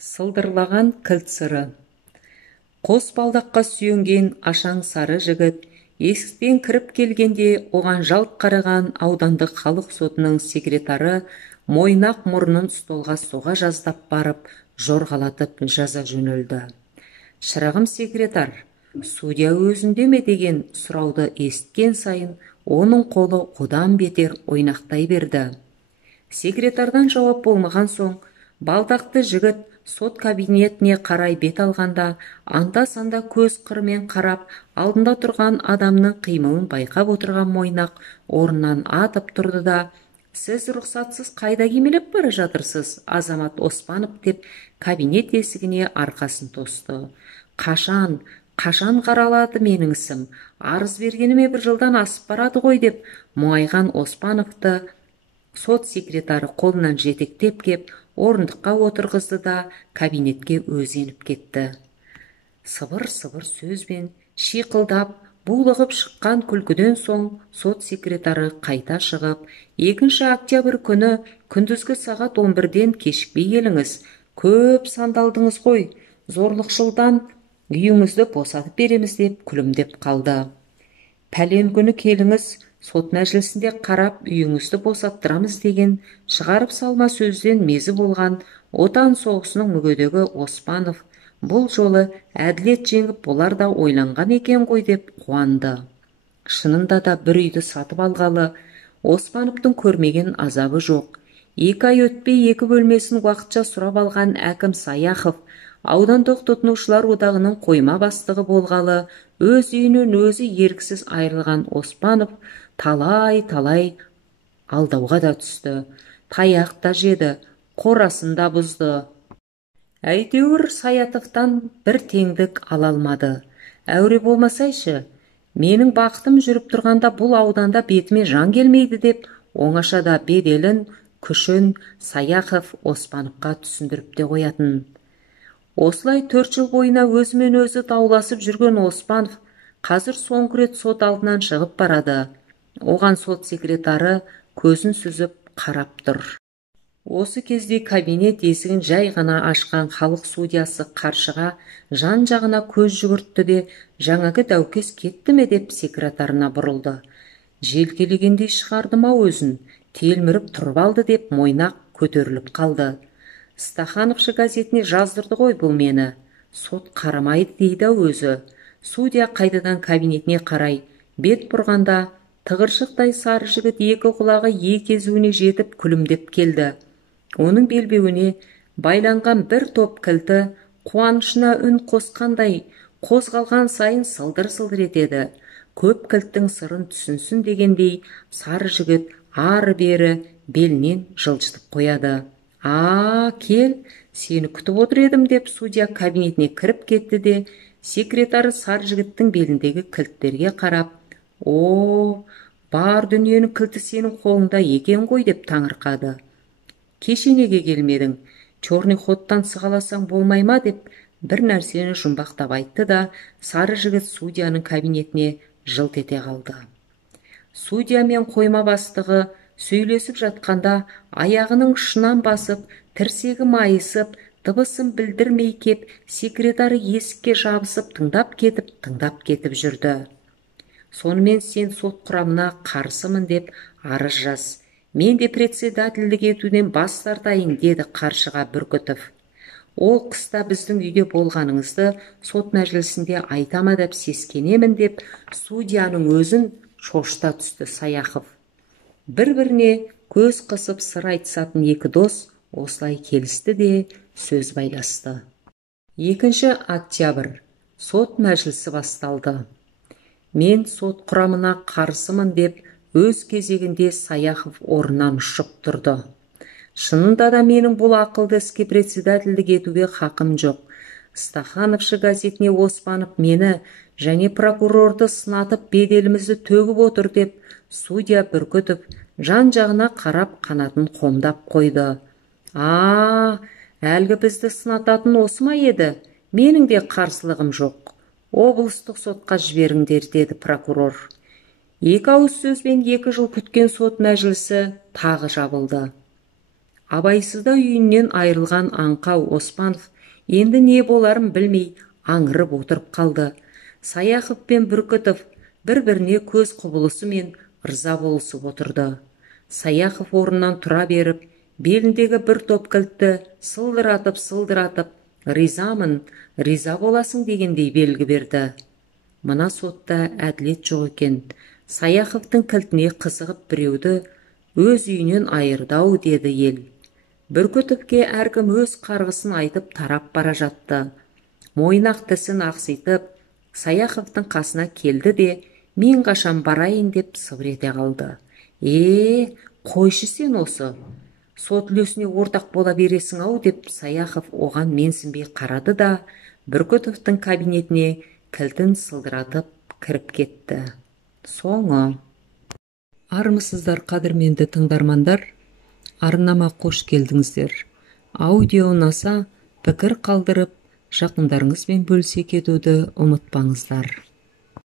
Сылдырлаған кілт сыры. Қос балдаққа сүйенген ашаң сары жігіт есіктен кіріп келгенде оған жалт қараған аудандық халық сотының секретары мойнақ мұрнын столға соға жаздап барып жорғалатып жаза жөнелді. Шырағым секретар, судья өзінде ме деген сұрауды есткен сайын оның қолы одан бетер ойнақтай берді. Секретардан жауап болмаған соң, балдақты жігіт сот кабинетіне қарай бет алғанда, анда-санда көз қырымен қарап, алдында тұрған адамның қимылын байқап отырған мойнақ орнынан атып тұрды да, «Сіз рұқсатсыз қайда кимелеп бара жатырсыз, Азамат Оспанов?» деп кабинет есігіне арқасын тосты. Қашан қаралады менің ісім? Арыз бергеніме 1 жылдан асып барады ғой деп мұңайған Оспановты сот секретары қолынан жетектеп кеп, орындыққа отырғызды да кабинетке өзі еніп кетті. Сыбыр-сыбыр сөзбен шиқылдап, булығып шыққан күлкіден соң сот секретары қайта шығып, 2 октябрь күні күндізгі сағат 11-ден кешікпей келіңіз. Көп сандалдыңыз ғой, зорлықшылдан үйіңізді босатып береміз деп күлімдеп қалды. Пәлен күні келіңіз, сот мәжілісінде қарап үйіңізді босаттырамыз деген шығарып салма сөзден мезі болған отан соғысының мүгедегі Оспанов бұл жолы әділет жеңіп болар да ойланған екен ғой деп қуанды. Шынында да бір үйді сатып алғалы Оспановтың көрмеген азабы жоқ. 2 ай өтпей 2 бөлмесін уақытша сұрап алған әкім Саяхов, аудандық тұтынушылар одағының қойма бастығы болғалы өз үйінен өзі еріксіз айырылған Оспанов талай алдауға да түсті, таяқ та жеді, қорасын да бұзды. Әйтеуір Саятовтан бір теңдік ала алмады. Әуре болмасайшы, менің бақытым жүріп тұрғанда бұл ауданда бетіме жан келмейді деп оңашада беделін, күшін Саяхов Оспановқа түсіндіріп те қоятын. Осылай 4 жыл бойына өзімен өзі дауласып жүрген Оспанов қазір соңғы рет сот алдынан шығып барады. Оған сот секретары көзін сүзіп қарап тұр. Осы кезде кабинет есігін жай ғана ашқан халық судьясы қаршыға жан-жағына көз жүгіртті де, жаңағы дәукес кетті ме деп секретарына бұрылды. Желкелегендей шығарды ма өзін, телміріп тұрып алды деп мойнақ көтеріліп қалды. Стахановшы газетіне жаздырды ғой бұл мені. Сот қарамайды дейді өзі. Судья қайтадан кабинетіне қарай бет бұрғанда, тығыршықтай сары жігіт 2 құлағы езуіне жетіп күлімдеп келді. Оның белбеуіне байланған бір топ кілті қуанышына үн қосқандай қозғалған сайын сылдыр-сылдыр етеді. Көп кілттің сырын түсінсін дегендей сары жігіт ары-бері белінен жылжытып қояды. Кел, сені күтіп отыр едім деп судья кабинетіне кіріп кетті де, секретары сары жігіттің беліндегі кілттерге қарап, бар дүниенің кілті сенің қолыңда екен ғой деп таңырқады. Кеше неге келмедің? Черный ходтан сығаласаң болмай ма деп бір нәрсені жұмбақтап айтты да, сары жігіт судьяның кабинетіне жылт ете қалды. Судья мен қойма бастығы сөйлесіп жатқанда аяғының ұшынан басып, тірсегі майысып, дыбысын білдірмей кеп, секретары есікке жабысып тыңдап кетіп жүрді. Сонымен сен сот құрамына қарсымын деп арыз жаз. Мен де председательдік етуден бас тартайын деді қаршыға Бүркітов. Ол қыста біздің үйде болғаныңызды сот мәжілісінде айтама деп сескенемін деп судьяның өзін шошыта түсті Саяхов. Бір-біріне көз қысып сыр айтысатын 2 дос осылай келісті де сөз байласты. 2 октябрь сот мәжілісі басталды. Мен сот құрамына қарсымын деп өз кезегінде Саяхов орнынан ұшып тұрды. Шынында да менің бұл ақылды іске председательдік етуге хақым жоқ. Стахановшы газетіне Оспанов мені және прокурорды сынатып беделімізді төгіп отыр деп судья Бүркітов жан-жағына қарап қанатын қомдап қойды. Әлгі бізді сынататын осы ма еді? Менің де қарсылығым жоқ. Облыстық сотқа жіберіңдер деді прокурор. 2 ауыз сөзбен 2 жыл күткен сот мәжілісі тағы жабылды. Абайсызда үйінен айырылған аңқау Оспанов енді не боларын білмей аңырып отырып қалды. Саяхов пен Бүркітов бір-біріне көз құбылысымен ырза болысып отырды. Саяхов орнынан тұра беріп, беліндегі бір топ кілтті сылдыратып, ризамын, риза боласың дегендей белгі берді. Мына сотта әділет жоқ екен. Саяховтың кілтіне қызығып біреуді өз үйінен айырды-ау деді ел. Бүркітовке әркім өз қарғысын айтып тарап бара жатты. Мойнақ тісін ақситып, Саяховтың қасына келді де, мен қашан барайын деп сыбыр ете қалды. Қойшы сен осы. Сот үлесіне ортақ бола бересің-ау деп Саяхов оған менсінбей қарады да, Бүркітовтың кабинетіне кілтін сылдыратып кіріп кетті. Соңы. Армысыздар, қадірменді тыңдармандар, арнама қош келдіңіздер. Аудио ұнаса, пікір қалдырып, жақындарыңызбен бөлісе кетуді ұмытпаңыздар.